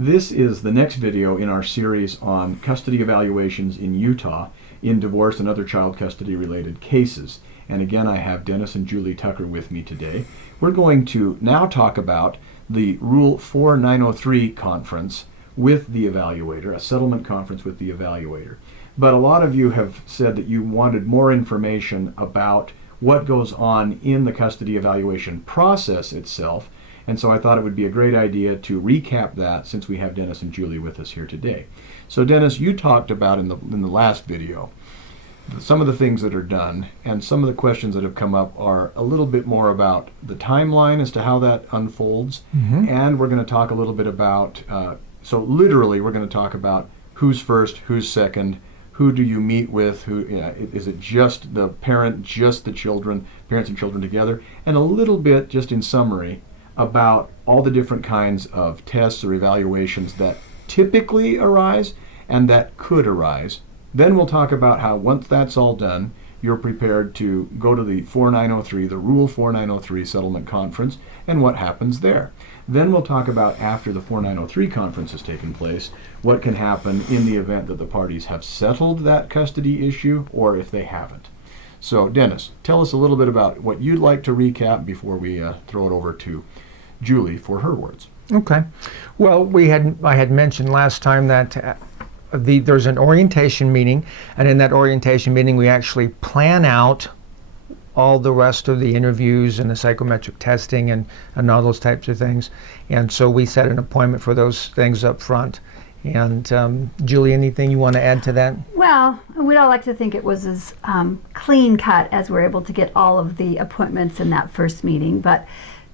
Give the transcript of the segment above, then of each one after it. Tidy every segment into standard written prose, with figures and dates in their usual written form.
This is the next video in our series on custody evaluations in Utah in divorce and other child custody related cases. And again, I have Dennis and Julie Tucker with me today. We're going to now talk about the Rule 4903 conference with the evaluator, a settlement conference with the evaluator. But a lot of you have said that you wanted more information about what goes on in the custody evaluation process itself, and so I thought it would be a great idea to recap that since we have Dennis and Julie with us here today. So Dennis, you talked about in the last video some of the things that are done, and some of the questions that have come up are a little bit more about the timeline as to how that unfolds, and we're going to talk a little bit about, so literally we're going to talk about who's first, who's second, who do you meet with, is it just the parent, just the children, parents and children together, and a little bit, just in summary, about all the different kinds of tests or evaluations that typically arise and that could arise. Then we'll talk about how once that's all done, you're prepared to go to the 4903, the Rule 4903 Settlement Conference, and what happens there. Then we'll talk about, after the 4903 conference has taken place, what can happen in the event that the parties have settled that custody issue or if they haven't. So Dennis, tell us a little bit about what you'd like to recap before we throw it over to Julie for her words. Okay. Well, I had mentioned last time that there's an orientation meeting, and in that orientation meeting we actually plan out all the rest of the interviews and the psychometric testing and all those types of things. And so we set an appointment for those things up front. And Julie, anything you want to add to that? Well, we'd all like to think it was as clean cut as we're able to get all of the appointments in that first meeting. But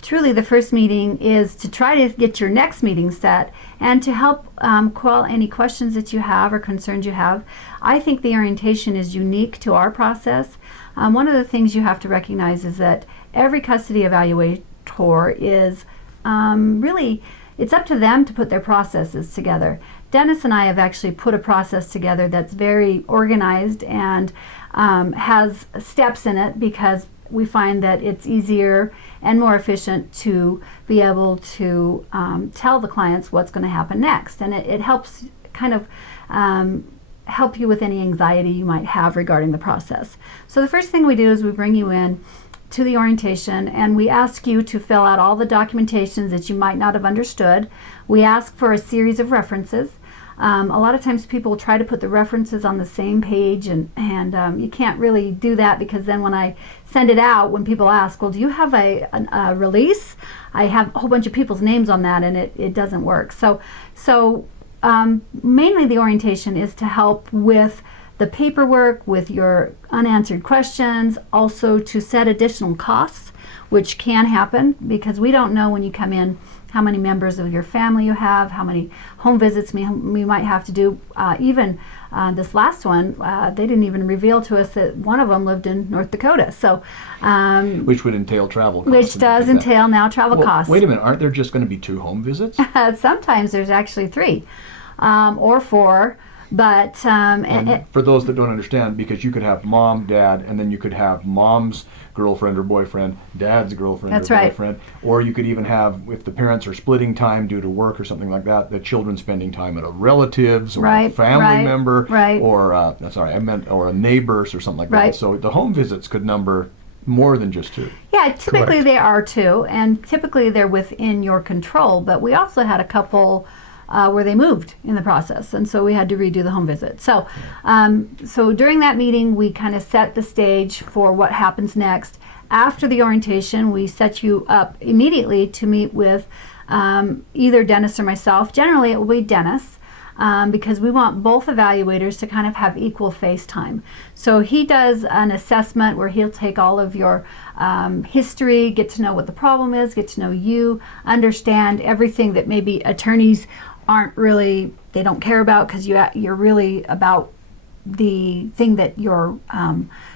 truly, the first meeting is to try to get your next meeting set and to help quell any questions that you have or concerns you have. I think the orientation is unique to our process. One of the things you have to recognize is that every custody evaluator is really, it's up to them to put their processes together. Dennis and I have actually put a process together that's very organized and has steps in it because we find that it's easier and more efficient to be able to tell the clients what's going to happen next. And it helps kind of help you with any anxiety you might have regarding the process. So the first thing we do is we bring you in to the orientation and we ask you to fill out all the documentations that you might not have understood. We ask for a series of references. A lot of times people try to put the references on the same page and you can't really do that, because then when I send it out, when people ask, well, do you have a release? I have a whole bunch of people's names on that and it doesn't work. So mainly the orientation is to help with the paperwork, with your unanswered questions, also to set additional costs, which can happen because we don't know when you come in how many members of your family you have, how many home visits we might have to do. Even this last one, they didn't even reveal to us that one of them lived in North Dakota. So, which would entail travel costs. Which does entail now travel costs. Wait a minute, aren't there just going to be 2 home visits? Sometimes there's actually 3 or 4. But and for those that don't understand, because you could have mom, dad, and then you could have mom's girlfriend or boyfriend, dad's girlfriend That's or right. boyfriend, or you could even have, if the parents are splitting time due to work or something like that, the children spending time at a relative's or a family member, or or a neighbor's or something like that. So the home visits could number more than just 2. Yeah, typically they are 2, and typically they're within your control. But we also had a couple where they moved in the process, and so we had to redo the home visit. So, so during that meeting, we kind of set the stage for what happens next. After the orientation, we set you up immediately to meet with either Dennis or myself. Generally, it will be Dennis, because we want both evaluators to kind of have equal face time. So he does an assessment where he'll take all of your history, get to know what the problem is, get to know you, understand everything that maybe attorneys aren't really, they don't care about, because you're really about the thing that you're,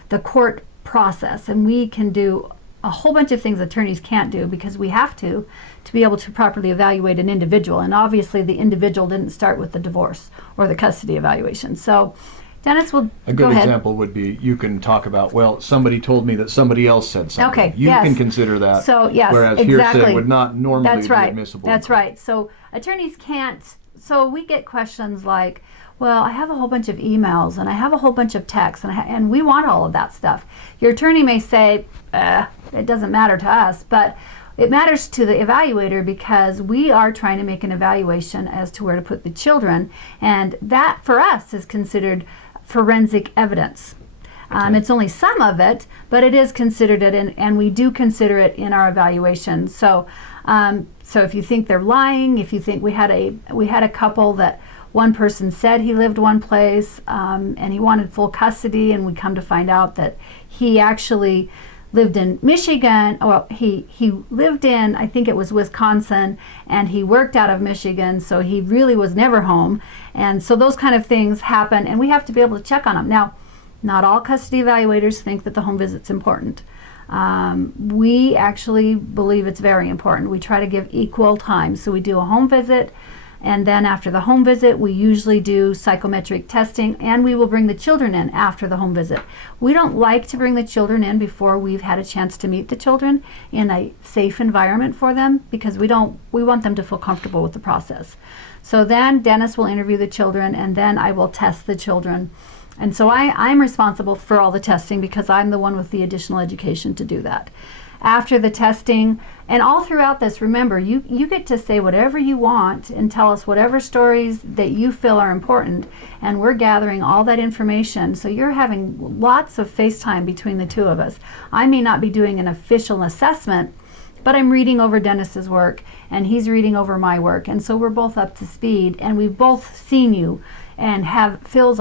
the court process. And we can do a whole bunch of things attorneys can't do because we have to be able to properly evaluate an individual. And obviously the individual didn't start with the divorce or the custody evaluation. So Dennis will A good example would be, you can talk about, well, somebody told me that somebody else said something. Okay, you can consider that, so, yes, whereas exactly. hearsay would not normally That's right. be admissible. That's right. So attorneys can't So we get questions like, well, I have a whole bunch of emails and I have a whole bunch of texts and we want all of that stuff. Your attorney may say, it doesn't matter to us, but it matters to the evaluator because we are trying to make an evaluation as to where to put the children, and that for us is considered forensic evidence. It's only some of it, but it is considered it, and we do consider it in our evaluation. So, so if you think they're lying, if you think we had a couple that one person said he lived one place and he wanted full custody, and we come to find out that he actually lived in Michigan, or he lived in, I think it was Wisconsin, and he worked out of Michigan, so he really was never home. And so those kind of things happen, and we have to be able to check on them. Now, not all custody evaluators think that the home visit's important. We actually believe it's very important. We try to give equal time. So we do a home visit, and then after the home visit, we usually do psychometric testing, and we will bring the children in after the home visit. We don't like to bring the children in before we've had a chance to meet the children in a safe environment for them, because we want them to feel comfortable with the process. So then Dennis will interview the children, and then I will test the children. And so I'm responsible for all the testing because I'm the one with the additional education to do that. After the testing, and all throughout this, remember, you get to say whatever you want and tell us whatever stories that you feel are important, and we're gathering all that information. So you're having lots of FaceTime between the two of us. I may not be doing an official assessment, but I'm reading over Dennis's work, and he's reading over my work, and so we're both up to speed, and we've both seen you and have feel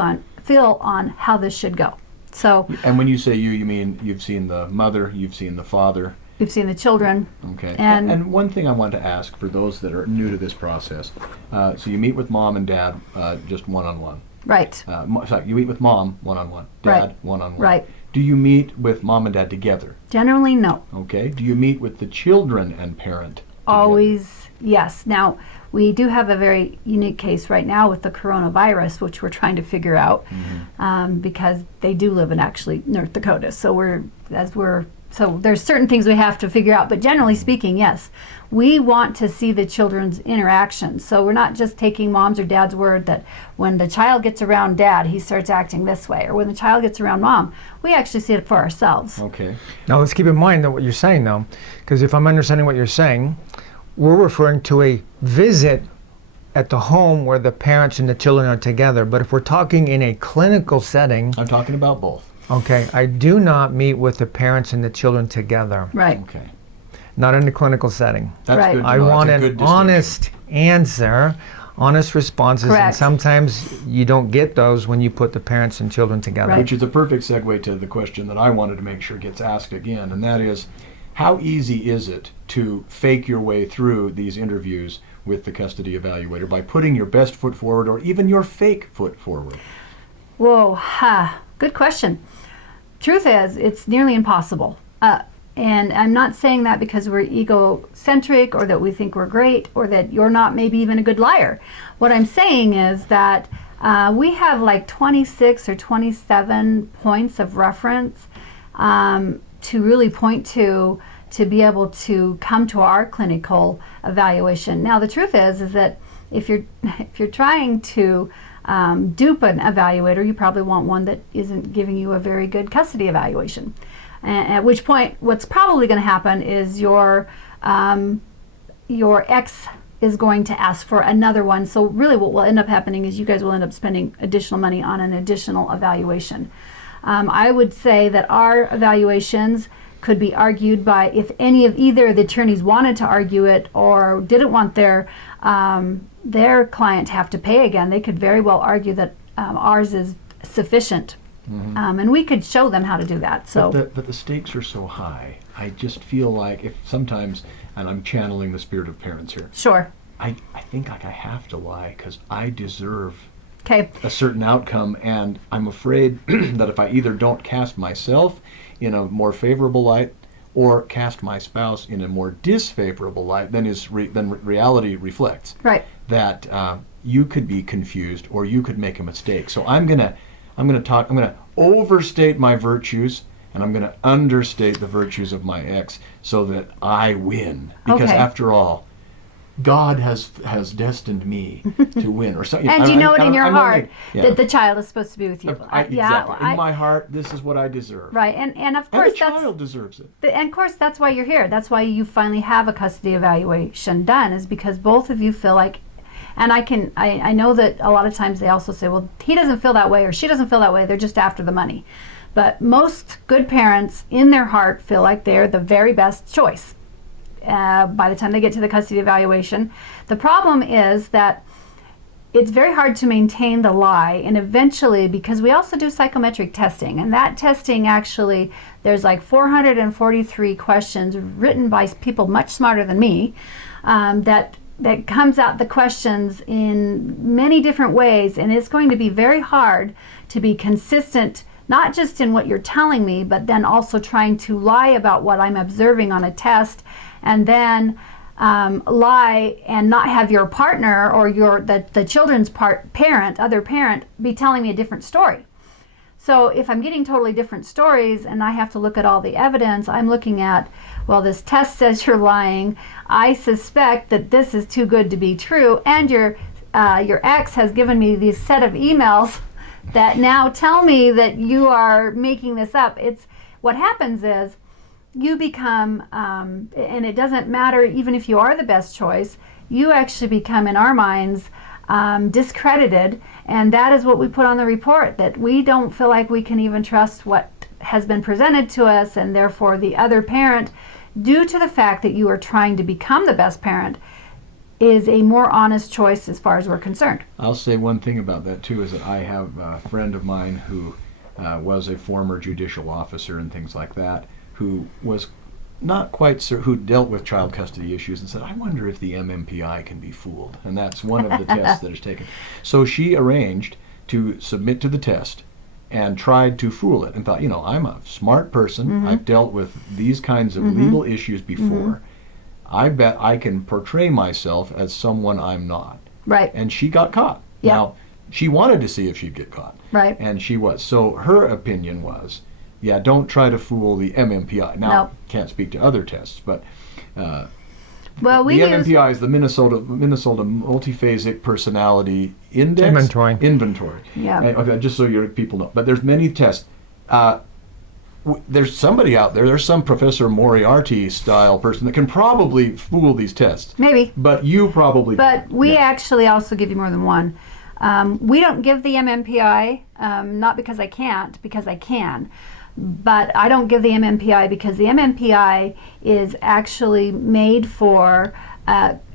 on how this should go. So, and when you say you mean you've seen the mother, you've seen the father, we've seen the children. Okay. And one thing I want to ask for those that are new to this process, so you meet with mom and dad just one-on-one. Right. Sorry, you meet with mom one-on-one, dad Right. one-on-one. Right. Do you meet with mom and dad together? Generally, no. Okay. Do you meet with the children and parent together? Always, yes. Now, we do have a very unique case right now with the coronavirus, which we're trying to figure out because they do live in actually North Dakota. So so there's certain things we have to figure out. But generally speaking, yes, we want to see the children's interactions. So we're not just taking mom's or dad's word that when the child gets around dad, he starts acting this way, or when the child gets around mom, we actually see it for ourselves. Okay. Now let's keep in mind that what you're saying, though, because if I'm understanding what you're saying, we're referring to a visit at the home where the parents and the children are together. But if we're talking in a clinical setting, I'm talking about both. okay, I do not meet with the parents and the children together. Right. Okay. Not in a clinical setting. That's Right. good. to I know. That's want a an good distinction. honest answer, honest responses, and Correct. sometimes you don't get those when you put the parents and children together. Right. Which is a perfect segue to the question that I wanted to make sure gets asked again, and that is, how easy is it to fake your way through these interviews with the custody evaluator by putting your best foot forward or even your fake foot forward? Whoa, good question. Truth is, it's nearly impossible. And I'm not saying that because we're egocentric or that we think we're great or that you're not maybe even a good liar. What I'm saying is that we have like 26 or 27 points of reference to really point to be able to come to our clinical evaluation. Now, the truth is that if you're trying to dupe an evaluator, you probably want one that isn't giving you a very good custody evaluation. At which point, what's probably going to happen is your ex is going to ask for another one. So really what will end up happening is you guys will end up spending additional money on an additional evaluation. I would say that our evaluations could be argued by, if any of either the attorneys wanted to argue it or didn't want their client to have to pay again, they could very well argue that ours is sufficient. And we could show them how to do that. So, But the stakes are so high. I just feel like if sometimes, and I'm channeling the spirit of parents here, sure. I think like I have to lie because I deserve Okay. a certain outcome, and I'm afraid that if I either don't cast myself in a more favorable light or cast my spouse in a more disfavorable light than reality reflects, Right. that you could be confused or you could make a mistake. So I'm gonna overstate my virtues, and I'm gonna understate the virtues of my ex so that I win. Because Okay. after all, God has destined me to win, or something. And you know it in your heart yeah. that the child is supposed to be with you. Exactly. In my heart, this is what I deserve. Right, and of And course the child deserves it. and of course that's why you're here. That's why you finally have a custody evaluation done, is because both of you feel like, and I know that a lot of times they also say, well, he doesn't feel that way or she doesn't feel that way. They're just after the money. But most good parents in their heart feel like they're the very best choice. By the time they get to the custody evaluation. The problem is that it's very hard to maintain the lie, and eventually, because we also do psychometric testing, and that testing actually, there's like 443 questions written by people much smarter than me, that comes out the questions in many different ways, and it's going to be very hard to be consistent, not just in what you're telling me, but then also trying to lie about what I'm observing on a test, and then lie and not have your partner or the children's other parent, be telling me a different story. So if I'm getting totally different stories and I have to look at all the evidence, I'm looking at, well, this test says you're lying. I suspect that this is too good to be true, and your ex has given me these set of emails that now tell me that you are making this up. It's what happens is, you become, and it doesn't matter even if you are the best choice, you actually become, in our minds, discredited, and that is what we put on the report, that we don't feel like we can even trust what has been presented to us, and therefore the other parent, due to the fact that you are trying to become the best parent, is a more honest choice as far as we're concerned. I'll say one thing about that too, is that I have a friend of mine who was a former judicial officer and things like that, who was not quite certain, who dealt with child custody issues, and said, I wonder if the MMPI can be fooled. And that's one of the tests that is taken. So she arranged to submit to the test and tried to fool it and thought, I'm a smart person. I've dealt with these kinds of legal issues before. I bet I can portray myself as someone I'm not. Right. And she got caught. Yeah. Now, she wanted to see if she'd get caught. Right. And she was. So her opinion was, yeah, don't try to fool the MMPI. Now, No. can't speak to other tests, but Well, we the use MMPI is the Minnesota Multiphasic Personality Index. Inventory. Yeah. Okay, just so your people know. But there's many tests. There's somebody out there, there's some Professor Moriarty style person that can probably fool these tests. maybe. But you probably But can't. we Yeah. actually also give you more than one. We don't give the MMPI, not because I can't, because I can. But I don't give the MMPI because the MMPI is actually made for,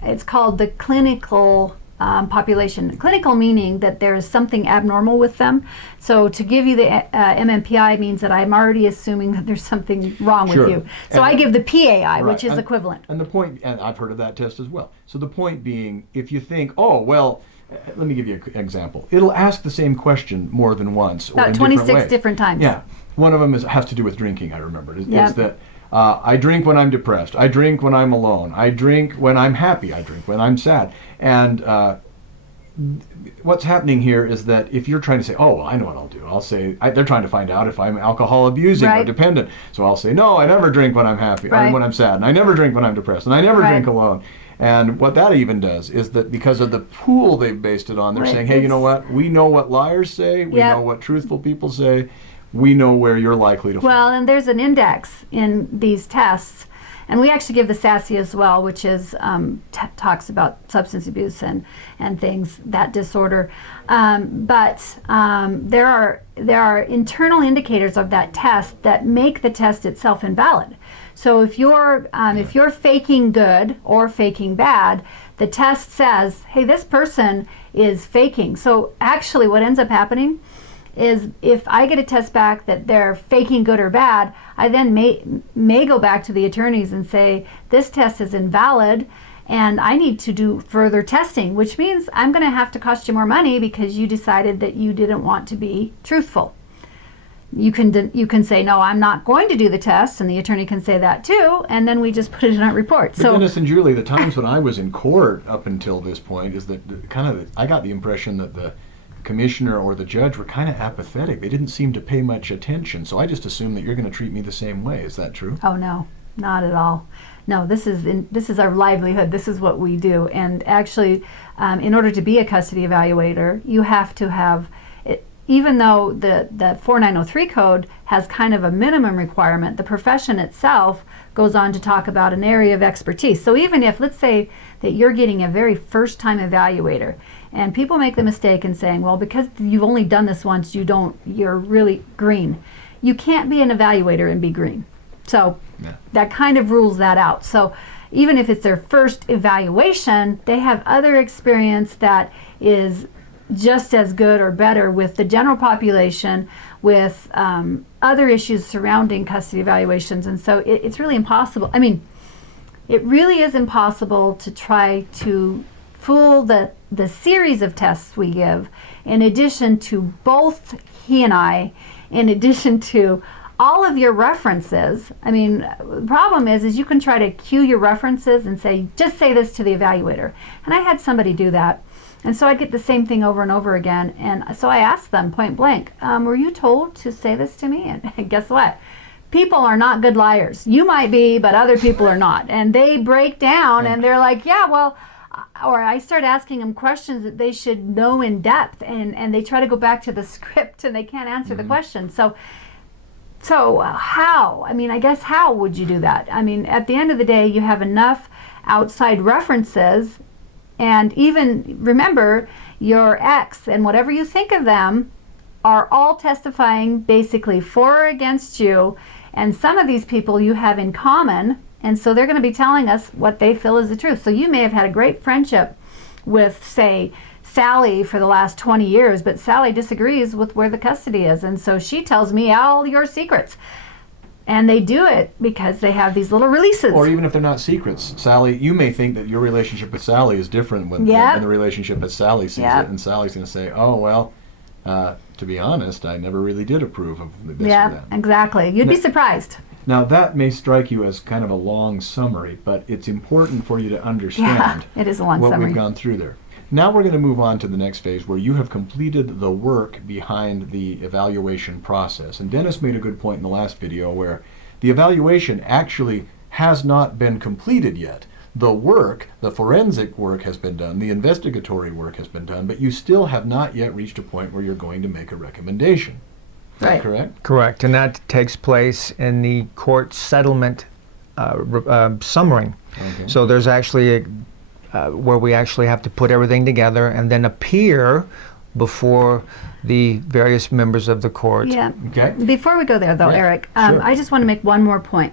it's called the clinical population. Clinical meaning that there is something abnormal with them. So to give you the MMPI means that I'm already assuming that there's something wrong Sure. with you. So And- I give the PAI, Right. which is And- equivalent. And the point, and I've heard of that test as well. So the point being, if you think, oh, well, let me give you an example. It'll ask the same question more than once, or About in 26 different ways. different times. Yeah. One of them has to do with drinking, I remember. Yeah. Is that I drink when I'm depressed. I drink when I'm alone. I drink when I'm happy. I drink when I'm sad. And what's happening here is that if you're trying to say, oh, well, I know what I'll do. I'll say, they're trying to find out if I'm alcohol abusing or Right. dependent. So I'll say, no, I never drink when I'm happy, Right. when I'm sad. And I never drink when I'm depressed. And I never Right. drink alone. And what that even does is that because of the pool they've based it on, they're Right. saying, hey, you know what? We know what liars say. We Yep. know what truthful people say. We know where you're likely to fall. Well, and there's an index in these tests, and we actually give the SASE as well, which is talks about substance abuse and things, that disorder. But there are internal indicators of that test that make the test itself invalid. So if you're faking good or faking bad, the test says, hey, this person is faking. So actually, what ends up happening is if I get a test back that they're faking good or bad, I then may go back to the attorneys and say, this test is invalid and I need to do further testing, which means I'm going to have to cost you more money because you decided that you didn't want to be truthful. You can say, no, I'm not going to do the test, and the attorney can say that too, and then we just put it in our report. But Dennis and Julie, the times when I was in court up until this point is that I got the impression that the commissioner or the judge were kind of apathetic. They didn't seem to pay much attention. So I just assume that you're going to treat me the same way. Is that true? Oh, no, not at all. no, this is our livelihood. This is what we do. And actually, in order to be a custody evaluator, you have to have it. Even though the 4903 code has kind of a minimum requirement, the profession itself goes on to talk about an area of expertise. So even if, let's say that you're getting a very first time evaluator, and people make the mistake in saying, well, because you've only done this once, you're really green. You can't be an evaluator and be green. So that kind of rules that out. So even if it's their first evaluation, they have other experience that is just as good or better with the general population, with other issues surrounding custody evaluations. And so it's really impossible. I mean, it really is impossible to try to fool the series of tests we give, in addition to both he and I, in addition to all of your references. I mean, the problem is you can try to cue your references and say, just say this to the evaluator. And I had somebody do that. And so I'd get the same thing over and over again. And so I asked them point blank, were you told to say this to me? And guess what? People are not good liars. You might be, but other people are not. And they break down and they're like, yeah, well, or I start asking them questions that they should know in depth. And they try to go back to the script and they can't answer the question. So how? I mean, I guess how would you do that? I mean, at the end of the day, you have enough outside references. And even remember, your ex and whatever you think of them are all testifying basically for or against you. And some of these people you have in common. And so they're going to be telling us what they feel is the truth. So you may have had a great friendship with, say, Sally for the last 20 years, but Sally disagrees with where the custody is. And so she tells me all your secrets. And they do it because they have these little releases. Or even if they're not secrets, Sally, you may think that your relationship with Sally is different when the relationship as Sally sees it, and Sally's going to say, "Oh well, to be honest, I never really did approve of this or that." Yeah, exactly. You'd be surprised. Now that may strike you as kind of a long summary, but it's important for you to understand it is a long what summary. we've gone through there. Now we're going to move on to the next phase where you have completed the work behind the evaluation process. And Dennis made a good point in the last video where the evaluation actually has not been completed yet. The work, the forensic work has been done, the investigatory work has been done, but you still have not yet reached a point where you're going to make a recommendation. Is that correct? Correct. And that takes place in the court settlement summary. Okay. So there's actually where we actually have to put everything together and then appear before the various members of the court. Yeah. Okay. Before we go there, though, Yeah, Eric, sure. I just want to make one more point.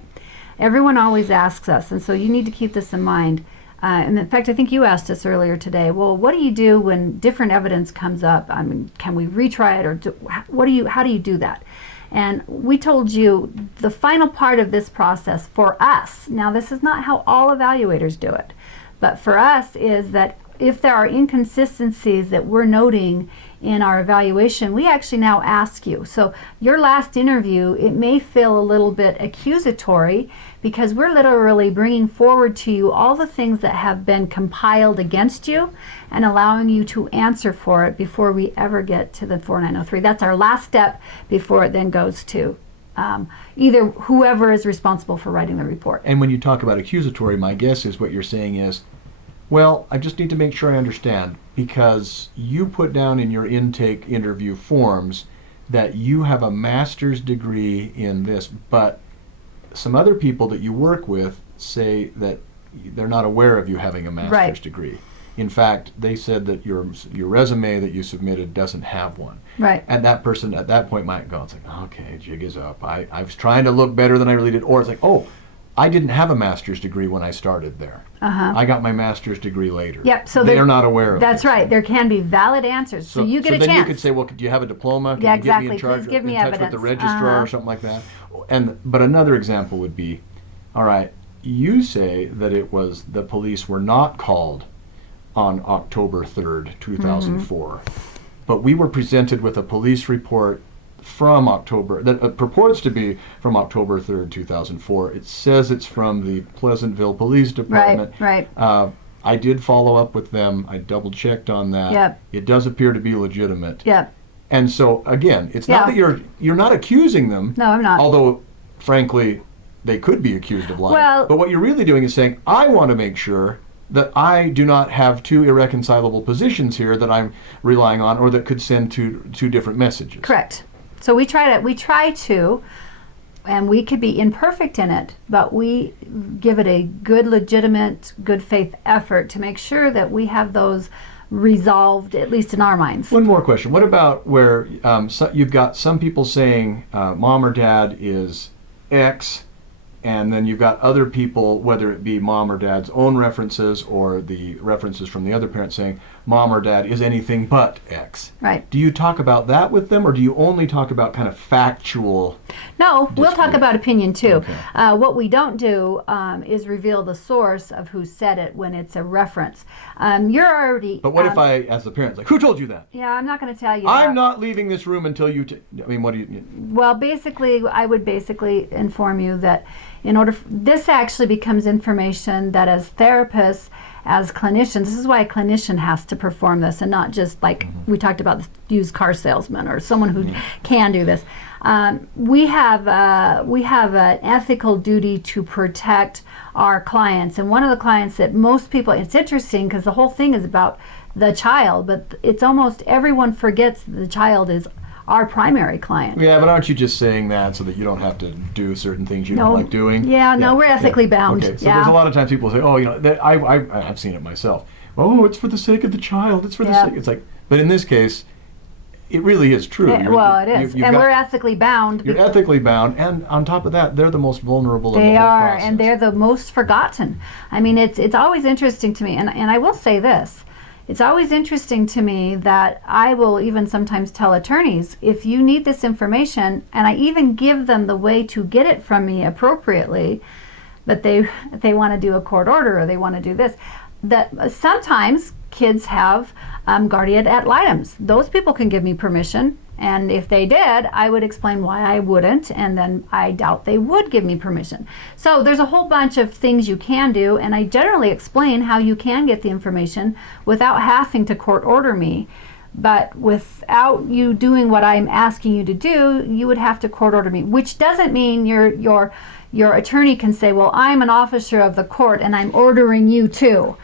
Everyone always asks us, and so you need to keep this in mind. And in fact, I think you asked us earlier today, well, what do you do when different evidence comes up? I mean, can we retry it, or how do you do that? And we told you the final part of this process for us, now this is not how all evaluators do it, but for us is that if there are inconsistencies that we're noting in our evaluation, we actually now ask you. So your last interview, it may feel a little bit accusatory because we're literally bringing forward to you all the things that have been compiled against you and allowing you to answer for it before we ever get to the 4903. That's our last step before it then goes to either whoever is responsible for writing the report. And when you talk about accusatory, my guess is what you're saying is, well, I just need to make sure I understand, because you put down in your intake interview forms that you have a master's degree in this, but some other people that you work with say that they're not aware of you having a master's degree. In fact, they said that your resume that you submitted doesn't have one. Right. And that person at that point might go, it's like, okay, jig is up. I was trying to look better than I really did. Or it's like, oh, I didn't have a master's degree when I started there. I got my master's degree later. Yep. So they're not aware of that's this. right. There can be valid answers. So you get a then chance. you could say, well, do you have a diploma? Can Yeah, you get me exactly. in charge, Please give me in touch evidence. with the registrar or something like that? But another example would be, all right, you say that it was the police were not called on October 3rd, 2004. But we were presented with a police report from October, that purports to be from October 3rd, 2004. It says it's from the Pleasantville Police Department. Right. I did follow up with them. I double checked on that. Yep. It does appear to be legitimate. Yep. And so again, it's not that you're not accusing them. No, I'm not. Although, frankly, they could be accused of lying. Well- but what you're really doing is saying, I want to make sure that I do not have two irreconcilable positions here that I'm relying on, or that could send two different messages. Correct. So we try to, and we could be imperfect in it, but we give it a good, legitimate, good faith effort to make sure that we have those resolved, at least in our minds. One more question. What about where you've got some people saying mom or dad is X, and then you've got other people, whether it be mom or dad's own references or the references from the other parent, saying mom or dad is anything but X. Right. Do you talk about that with them, or do you only talk about kind of factual? No, we'll talk dispute? about opinion too. Okay. What we don't do is reveal the source of who said it when it's a reference. You're already. But what if I, as the parent, like, who told you that? Yeah, I'm not going to tell you. I'm that. not leaving this room until you. I mean, what do you? Well, basically, I would basically inform you that in order, this actually becomes information that as therapists, as clinicians, this is why a clinician has to perform this and not just like we talked about the used car salesman or someone who can do this. We have an ethical duty to protect our clients, and one of the clients that most people, it's interesting because the whole thing is about the child, but it's almost everyone forgets the child is our primary client. Yeah, but aren't you just saying that so that you don't have to do certain things you don't like doing? Yeah, no, we're ethically bound. Okay, so yeah. there's a lot of times people say, oh, you know, I have seen it myself. Oh, it's for the sake of the child. It's for the sake. It's like, but in this case, it really is true. Well, it is, and we're ethically bound. You're ethically bound, and on top of that, they're the most vulnerable. They in the whole are, process. and they're the most forgotten. I mean, it's always interesting to me, and I will say this. It's always interesting to me that I will even sometimes tell attorneys, if you need this information, and I even give them the way to get it from me appropriately, but they want to do a court order or they want to do this, that sometimes kids have guardian ad litems. Those people can give me permission, and if they did, I would explain why I wouldn't, and then I doubt they would give me permission. So there's a whole bunch of things you can do, and I generally explain how you can get the information without having to court order me. But without you doing what I'm asking you to do, you would have to court order me, which doesn't mean your attorney can say, well, I'm an officer of the court and I'm ordering you to.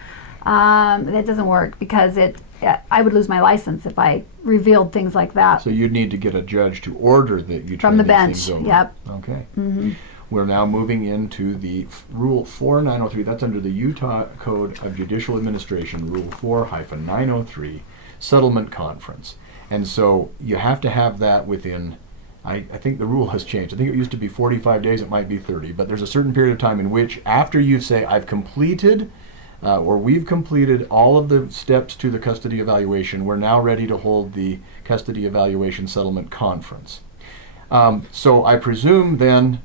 That doesn't work because I would lose my license if I revealed things like that. So you'd need to get a judge to order that you From the turn these bench, things over. yep. Okay. Mm-hmm. We're now moving into the Rule 4903. That's under the Utah Code of Judicial Administration, Rule 4-903, Settlement Conference. And so you have to have that within, I think the rule has changed. I think it used to be 45 days, it might be 30, but there's a certain period of time in which after you say, I've completed or we've completed all of the steps to the custody evaluation, we're now ready to hold the custody evaluation settlement conference. So I presume then,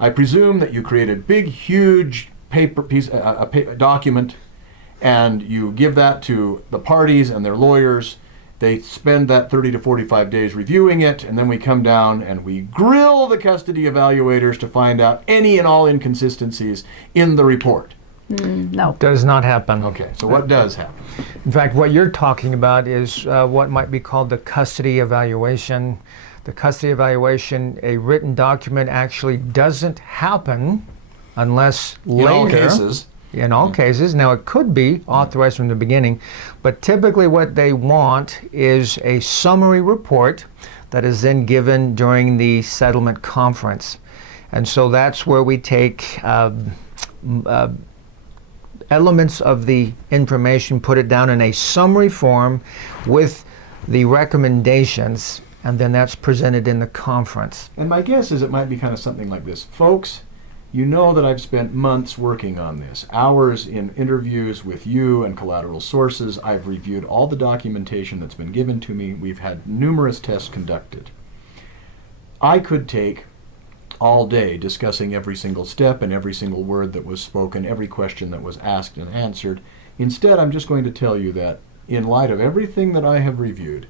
I presume that you create a big, huge paper piece, a document, and you give that to the parties and their lawyers. They spend that 30 to 45 days reviewing it, and then we come down and we grill the custody evaluators to find out any and all inconsistencies in the report. No. Does not happen. Okay, so what does happen? In fact, what you're talking about is what might be called the custody evaluation. The custody evaluation, a written document, actually doesn't happen unless later. In all cases. In all cases. Now, it could be authorized from the beginning, but typically what they want is a summary report that is then given during the settlement conference. And so that's where we take elements of the information, put it down in a summary form with the recommendations, and then that's presented in the conference. And my guess is it might be kind of something like this. Folks, you know that I've spent months working on this, hours in interviews with you and collateral sources. I've reviewed all the documentation that's been given to me. We've had numerous tests conducted. I could take all day discussing every single step and every single word that was spoken, every question that was asked and answered. Instead, I'm just going to tell you that in light of everything that I have reviewed,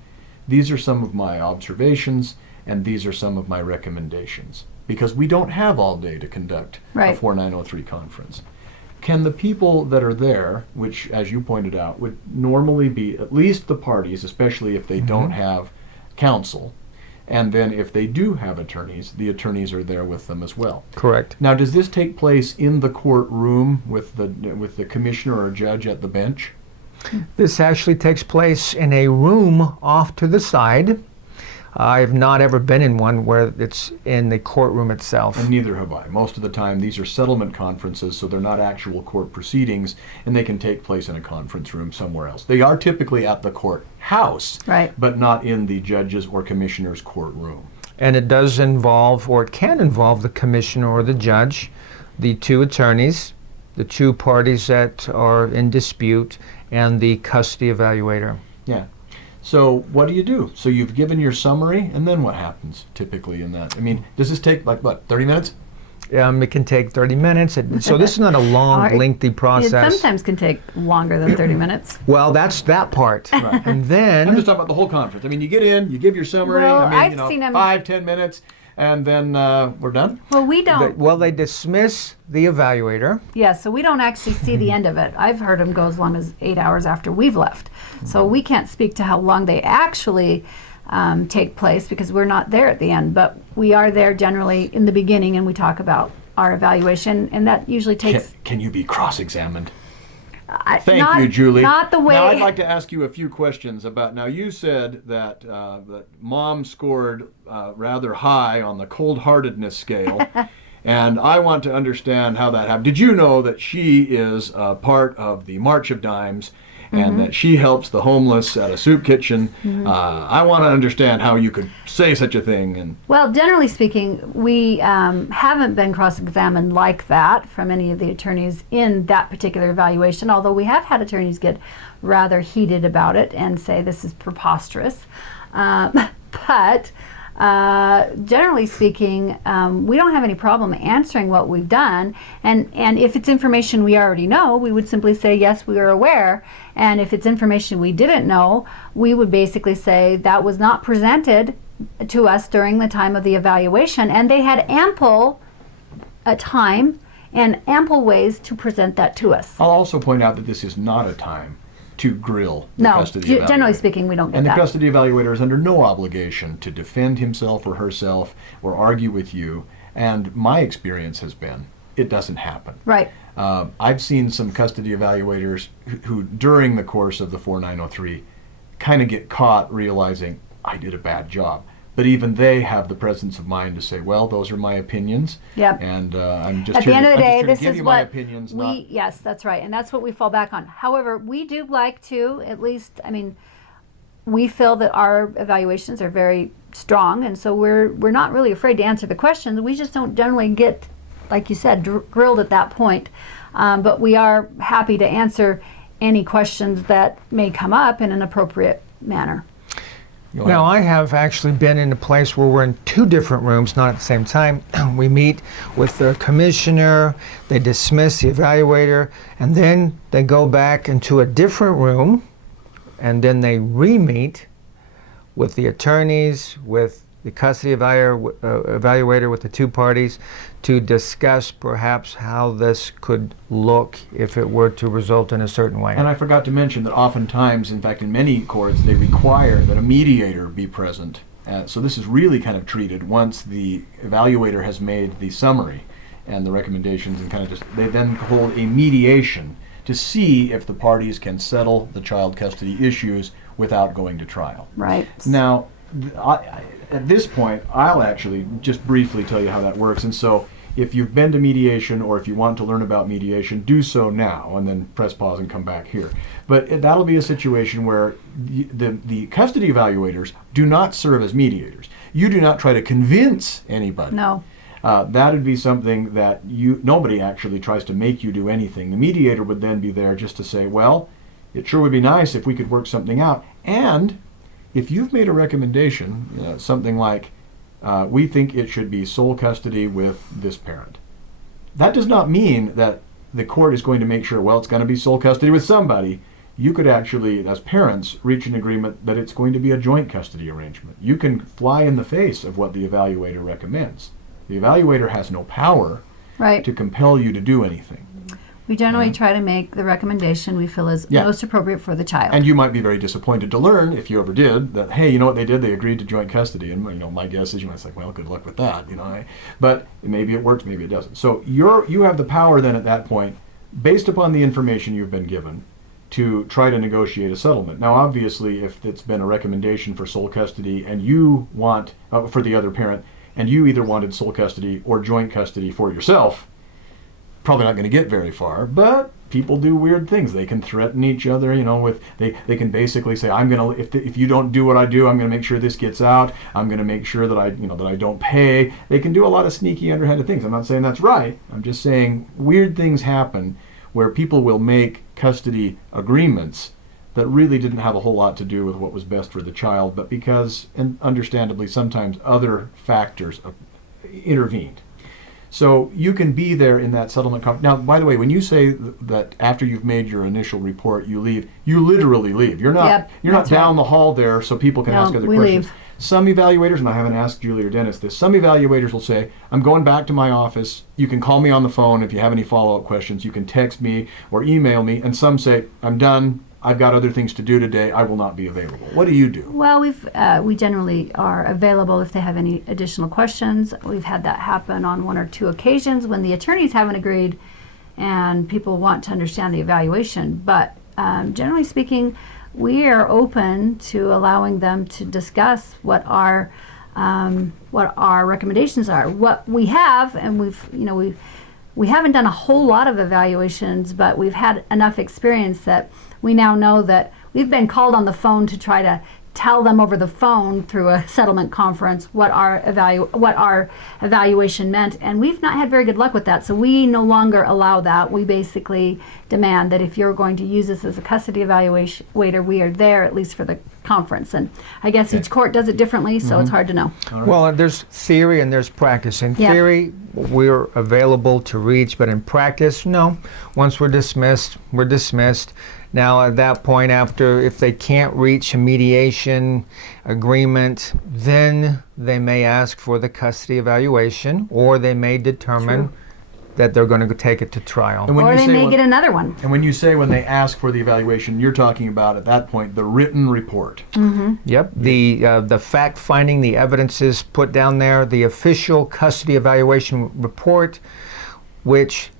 these are some of my observations and these are some of my recommendations. Because we don't have all day to conduct a 4903 conference. Can the people that are there, which as you pointed out, would normally be at least the parties, especially if they don't have counsel, And then if they do have attorneys, the attorneys are there with them as well. Correct. Now, does this take place in the courtroom with the commissioner or judge at the bench? This actually takes place in a room off to the side. I've not ever been in one where it's in the courtroom itself. And neither have I. Most of the time, these are settlement conferences, so they're not actual court proceedings, and they can take place in a conference room somewhere else. They are typically at the courthouse, Right. but not in the judge's or commissioner's courtroom. And it does involve, or it can involve, the commissioner or the judge, the two attorneys, the two parties that are in dispute, and the custody evaluator. Yeah. So what do you do? So you've given your summary, and then what happens typically in that? I mean, does this take like what, 30 minutes? It can take 30 minutes. So this is not a long, Alright. lengthy It process. sometimes can take longer than 30 minutes. Well, that's that part. Right. And then I'm just talking about the whole conference. I mean, you get in, you give your summary. Well, I mean, I've you know, seen 'em- 5-10 minutes, and then we're done. Well, we don't. they dismiss the evaluator. Yeah, so we don't actually see the end of it. I've heard them go as long as 8 hours after we've left. So we can't speak to how long they actually take place because we're not there at the end. But we are there generally in the beginning, and we talk about our evaluation, and that usually takes. Can you be cross-examined? Thank Thank you, Julie. Not the way. Now, I'd like to ask you a few questions about. Now, you said that that Mom scored rather high on the cold-heartedness scale, and I want to understand how that happened. Did you know that she is part of the March of Dimes, and that she helps the homeless at a soup kitchen? I want to understand how you could say such a thing. And Well, generally speaking, we haven't been cross-examined like that from any of the attorneys in that particular evaluation, although we have had attorneys get rather heated about it and say this is preposterous. But generally speaking, we don't have any problem answering what we've done. And if it's information we already know, we would simply say, yes, we are aware. And if it's information we didn't know, we would basically say that was not presented to us during the time of the evaluation. And they had ample time and ample ways to present that to us. I'll also point out that this is not a time to grill the No, custody generally evaluator. speaking, we don't get And the that. custody evaluator is under no obligation to defend himself or herself or argue with you. And my experience has been, it doesn't happen. Right. I've seen some custody evaluators who during the course of the 4903, kind of get caught realizing, I did a bad job. But even they have the presence of mind to say, well, those are my opinions. Yep. And I'm just At here the end to, of the I'm just day, here to this give is you my what opinions, we, not yes, that's right. And that's what we fall back on. However, we do like to, at least, I mean, we feel that our evaluations are very strong, and so we're not really afraid to answer the questions. We just don't generally get, like you said, grilled at that point. But we are happy to answer any questions that may come up in an appropriate manner. Go Now, ahead. I have actually been in a place where we're in two different rooms, not at the same time. We meet with the commissioner, they dismiss the evaluator, and then they go back into a different room, and then they re-meet with the attorneys, with the custody evaluator, with the two parties, to discuss perhaps how this could look if it were to result in a certain way. And I forgot to mention that oftentimes, in fact, in many courts, they require that a mediator be present. So this is really kind of treated once the evaluator has made the summary and the recommendations, and kind of just, they then hold a mediation to see if the parties can settle the child custody issues without going to trial. Right. Now, at this point, I'll actually just briefly tell you how that works. And so, if you've been to mediation or if you want to learn about mediation, do so now and then press pause and come back here. But that'll be a situation where the custody evaluators do not serve as mediators. You do not try to convince anybody. No. That would be something that nobody actually tries to make you do anything. The mediator would then be there just to say, well, it sure would be nice if we could work something out. And if you've made a recommendation, something like, we think it should be sole custody with this parent, that does not mean that the court is going to make sure, well, it's going to be sole custody with somebody. You could actually, as parents, reach an agreement that it's going to be a joint custody arrangement. You can fly in the face of what the evaluator recommends. The evaluator has no power Right. to compel you to do anything. We generally try to make the recommendation we feel is Yeah. most appropriate for the child. And you might be very disappointed to learn, if you ever did, that, hey, you know what they did? They agreed to joint custody. And, my guess is you might say, well, good luck with that. But maybe it works, maybe it doesn't. So you have the power then at that point, based upon the information you've been given, to try to negotiate a settlement. Now, obviously, if it's been a recommendation for sole custody and you want, for the other parent, and you either wanted sole custody or joint custody for yourself, probably not going to get very far. But people do weird things. They can threaten each other, with they can basically say, I'm going to, if you don't do what I do, I'm going to make sure this gets out. I'm going to make sure that I don't pay. They can do a lot of sneaky, underhanded things. I'm not saying that's right. I'm just saying weird things happen where people will make custody agreements that really didn't have a whole lot to do with what was best for the child, but because, and understandably, sometimes other factors intervened. So you can be there in that settlement. Now, by the way, when you say that after you've made your initial report, you leave, you literally leave. You're not Yep, you're not that's down right. the hall there so people can No, ask other we questions. leave. Some evaluators, and I haven't asked Julie or Dennis this, some evaluators will say, I'm going back to my office. You can call me on the phone if you have any follow-up questions. You can text me or email me. And some say, I'm done. I've got other things to do today. I will not be available. What do you do? Well, we generally are available if they have any additional questions. We've had that happen on 1 or 2 occasions when the attorneys haven't agreed and people want to understand the evaluation. But generally speaking, we are open to allowing them to discuss what our recommendations are. What we have, and we haven't done a whole lot of evaluations, but we've had enough experience that we now know that we've been called on the phone to try to tell them over the phone through a settlement conference what our evaluation meant, and we've not had very good luck with that. So we no longer allow that. We basically demand that if you're going to use us as a custody evaluator, we are there at least for the conference. And I guess each court does it differently, so it's hard to know. Well, there's theory and there's practice. In Yeah. theory, we're available to reach, but in practice, no. Once we're dismissed, we're dismissed. Now, at that point, if they can't reach a mediation agreement, then they may ask for the custody evaluation, or they may determine that they're going to take it to trial. And when Or you they say may when- get another one. And when you say when they ask for the evaluation, you're talking about at that point the written report. Yep, the fact finding, the evidence is put down there, the official custody evaluation report, which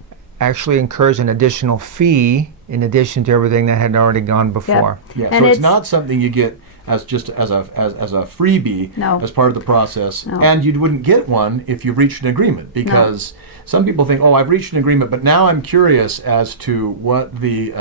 actually incurs an additional fee in addition to everything that had already gone before. Yeah, And so it's it's- not something you get as just as a freebie No. as part of the process, No. and you wouldn't get one if you've reached an agreement, because some people think, oh, I've reached an agreement, but now I'm curious as to what the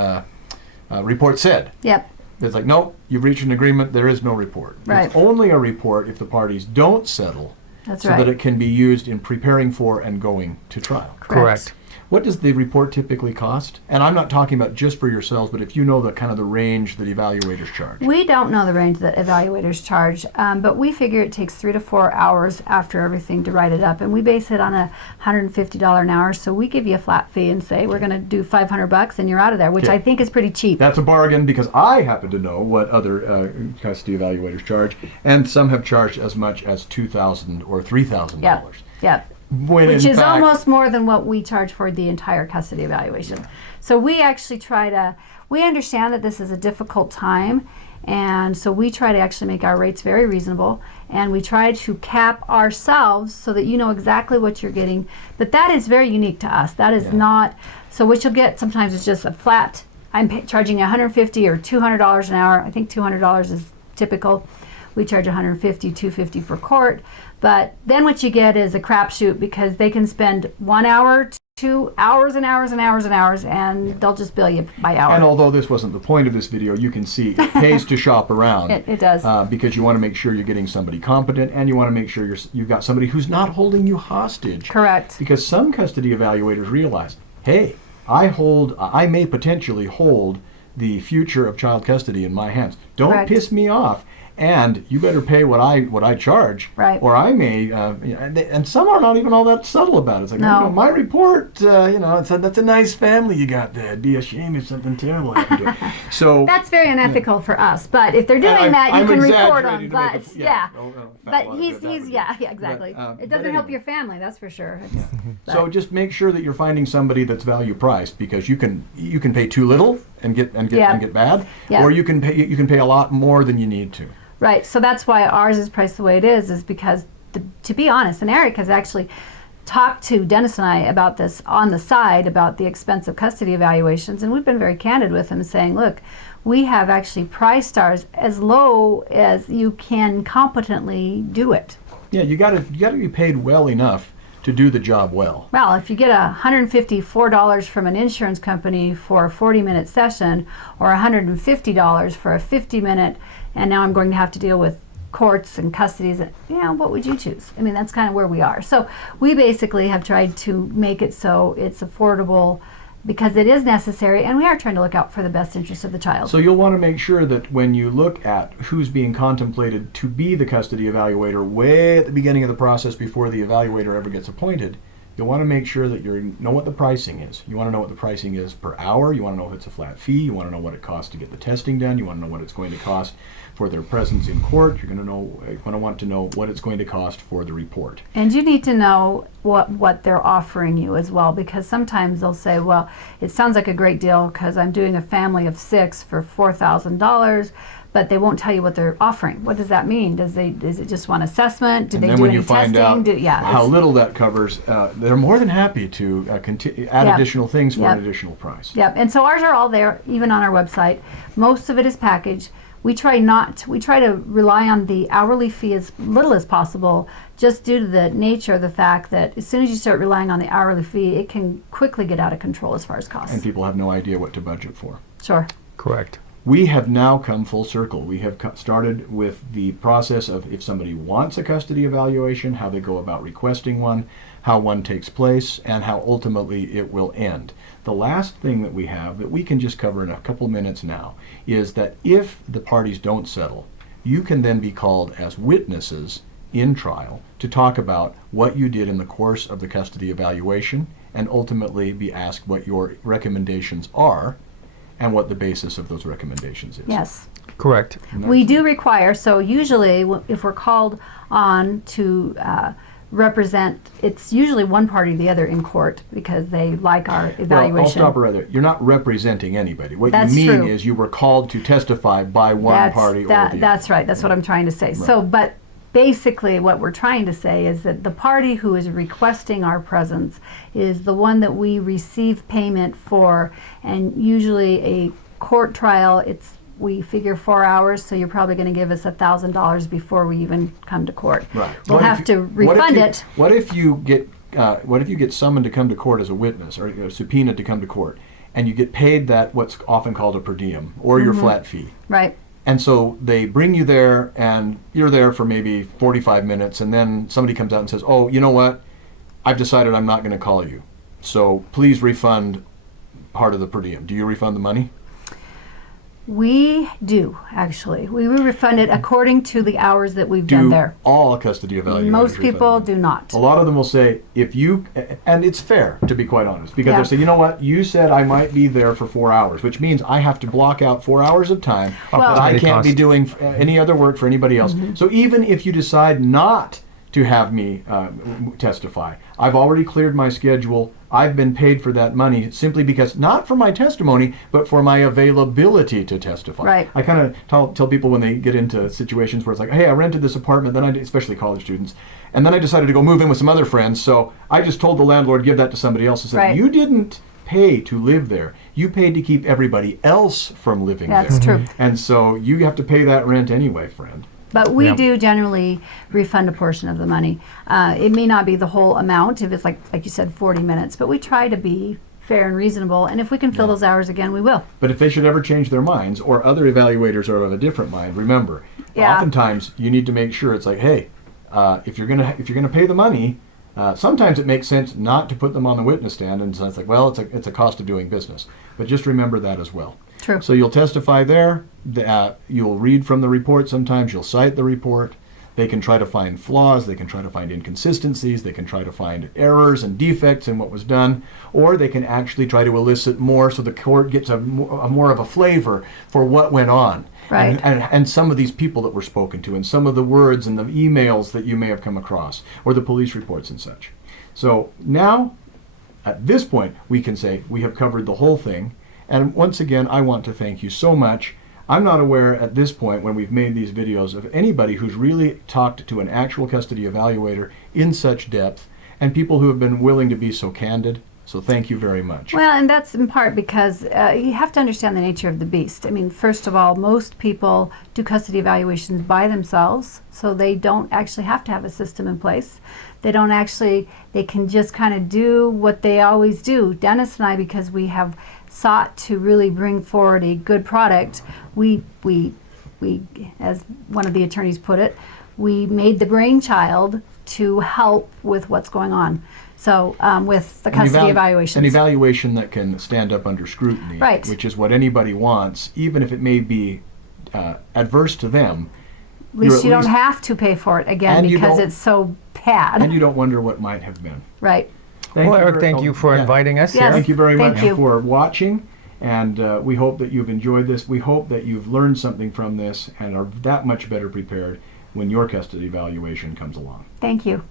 report said. Yep. It's like, nope, you've reached an agreement. There is no report. Right. It's only a report if the parties don't settle, That's so right. that it can be used in preparing for and going to trial. Correct. What does the report typically cost? And I'm not talking about just for yourselves, but if you know the kind of the range that evaluators charge. We don't know the range that evaluators charge, but we figure it takes 3 to 4 hours after everything to write it up, and we base it on a $150 an hour. So we give you a flat fee and say we're going to do $500 and you're out of there, which Okay. I think is pretty cheap. That's a bargain, because I happen to know what other custody evaluators charge, and some have charged as much as $2,000 or $3,000. Yep. Yep. When Which in is fact- almost more than what we charge for the entire custody evaluation. So we actually we understand that this is a difficult time, and so we try to actually make our rates very reasonable, and we try to cap ourselves so that you know exactly what you're getting. But that is very unique to us. That is not, so what you'll get sometimes is just a flat, charging $150 or $200 an hour. I think $200 is typical. We charge $150, $250 for court. But then what you get is a crapshoot, because they can spend 1 hour, 2 hours and hours and hours and hours, and they'll just bill you by hour. And although this wasn't the point of this video, you can see it pays to shop around. It does. Because you want to make sure you're getting somebody competent, and you want to make sure you've got somebody who's not holding you hostage. Correct. Because some custody evaluators realize, hey, I may potentially hold the future of child custody in my hands. Don't Correct. piss me off. and you better pay what I charge, Right. or I may. And some are not even all that subtle about it. It's like, No. you know, my report, that's a nice family you got there. It'd be a shame if something terrible happened to it. So That's very unethical for us, but if they're doing that, you I'm can report exaggerating them. to make But a- yeah, oh, fat but lot of he's good that would be. exactly. But, It but doesn't help anyway. your family, that's for sure. So just make sure that you're finding somebody that's value priced, because you can pay too little and get Yeah. bad, Yeah. or you can pay a lot more than you need to. Right. So that's why ours is priced the way it is because to be honest, and Eric has actually talked to Dennis and I about this on the side about the expensive custody evaluations, and we've been very candid with him, saying, look, we have actually priced ours as low as you can competently do it. Yeah, you got to be paid well enough to do the job well. Well, if you get $154 from an insurance company for a 40-minute session, or $150 for a 50-minute, and now I'm going to have to deal with courts and custodies, what would you choose? I mean, that's kind of where we are. So we basically have tried to make it so it's affordable because it is necessary, and we are trying to look out for the best interest of the child. So you'll want to make sure that when you look at who's being contemplated to be the custody evaluator way at the beginning of the process before the evaluator ever gets appointed, you'll want to make sure that you know what the pricing is. You want to know what the pricing is per hour. You want to know if it's a flat fee. You want to know what it costs to get the testing done. You want to know what it's going to cost for their presence in court. You're going to want to know what it's going to cost for the report. And you need to know what they're offering you as well, because sometimes they'll say, well, it sounds like a great deal because I'm doing a family of 6 for $4,000, but they won't tell you what they're offering. What does that mean? Does it just one assessment? Do And they then do when any you find testing? out how little that covers, they're more than happy to add Yep. additional things for Yep. an additional price. Yep, and so ours are all there, even on our website. Most of it is packaged. We try to rely on the hourly fee as little as possible, just due to the nature of the fact that as soon as you start relying on the hourly fee, it can quickly get out of control as far as costs. And people have no idea what to budget for. Sure. Correct. We have now come full circle. We have started with the process of if somebody wants a custody evaluation, how they go about requesting one, how one takes place, and how ultimately it will end. The last thing that we have that we can just cover in a couple minutes now is that if the parties don't settle, you can then be called as witnesses in trial to talk about what you did in the course of the custody evaluation, and ultimately be asked what your recommendations are and what the basis of those recommendations is. Yes. Correct. We do require, so usually if we're called on to represent, it's usually one party or the other in court because they like our evaluation. Well, I'll stop right there. You're not representing anybody. What That's you mean true. is you were called to testify by one party or the other. That's right. That's what I'm trying to say. So, but basically what we're trying to say is that the party who is requesting our presence is the one that we receive payment for, and usually a court trial, we figure 4 hours, so you're probably going to give us $1,000 before we even come to court. Right. We'll have to refund it. What if you get summoned to come to court as a witness, or subpoenaed to come to court, and you get paid that what's often called a per diem or your flat fee? Right. And so they bring you there, and you're there for maybe 45 minutes, and then somebody comes out and says, "Oh, you know what? I've decided I'm not going to call you. So please refund part of the per diem." Do you refund the money? We do, actually. We refund it according to the hours that we've been Do there. all custody evaluators Most refund people money? do not. A lot of them will say, if you, and it's fair to be quite honest, because Yeah. they'll say, you know what, you said I might be there for 4 hours, which means I have to block out 4 hours of time Well- that I can't be Cost. doing any other work for anybody else. Mm-hmm. So even if you decide not to have me testify, I've already cleared my schedule. I've been paid for that money simply because, not for my testimony, but for my availability to testify. Right. I kind of tell people when they get into situations where it's like, hey, I rented this apartment, then especially college students, and then I decided to go move in with some other friends, so I just told the landlord, give that to somebody else. And said, Right. you didn't pay to live there. You paid to keep everybody else from living That's there. true. And so you have to pay that rent anyway, friend. But we Yeah. do generally refund a portion of the money. It may not be the whole amount if it's like you said, 40 minutes, but we try to be fair and reasonable. And if we can fill those hours again, we will. But if they should ever change their minds, or other evaluators are of a different mind, remember, Yeah. oftentimes you need to make sure it's like, hey, if you're gonna pay the money, sometimes it makes sense not to put them on the witness stand, and so it's like, well, it's a cost of doing business. But just remember that as well. True. So you'll testify there. You'll read from the report. Sometimes you'll cite the report. They can try to find flaws. They can try to find inconsistencies. They can try to find errors and defects in what was done. Or they can actually try to elicit more so the court gets a more of a flavor for what went on. Right. And some of these people that were spoken to, and some of the words and the emails that you may have come across, or the police reports and such. So now, at this point, we can say we have covered the whole thing. And once again, I want to thank you so much. I'm not aware at this point, when we've made these videos, of anybody who's really talked to an actual custody evaluator in such depth, and people who have been willing to be so candid. So thank you very much. Well, and that's in part because you have to understand the nature of the beast. I mean, first of all, most people do custody evaluations by themselves, so they don't actually have to have a system in place. They can just kind of do what they always do. Dennis and I, because we have sought to really bring forward a good product, we, as one of the attorneys put it, we made the brainchild to help with what's going on. So with the custody evaluations. An evaluation that can stand up under scrutiny, right, which is what anybody wants, even if it may be adverse to them. At least you don't have to pay for it again because it's so bad. And you don't wonder what might have been. Right. Thank you for inviting us Yes. here. Thank you very Thank much you. for watching, and we hope that you've enjoyed this. We hope that you've learned something from this and are that much better prepared when your custody evaluation comes along. Thank you.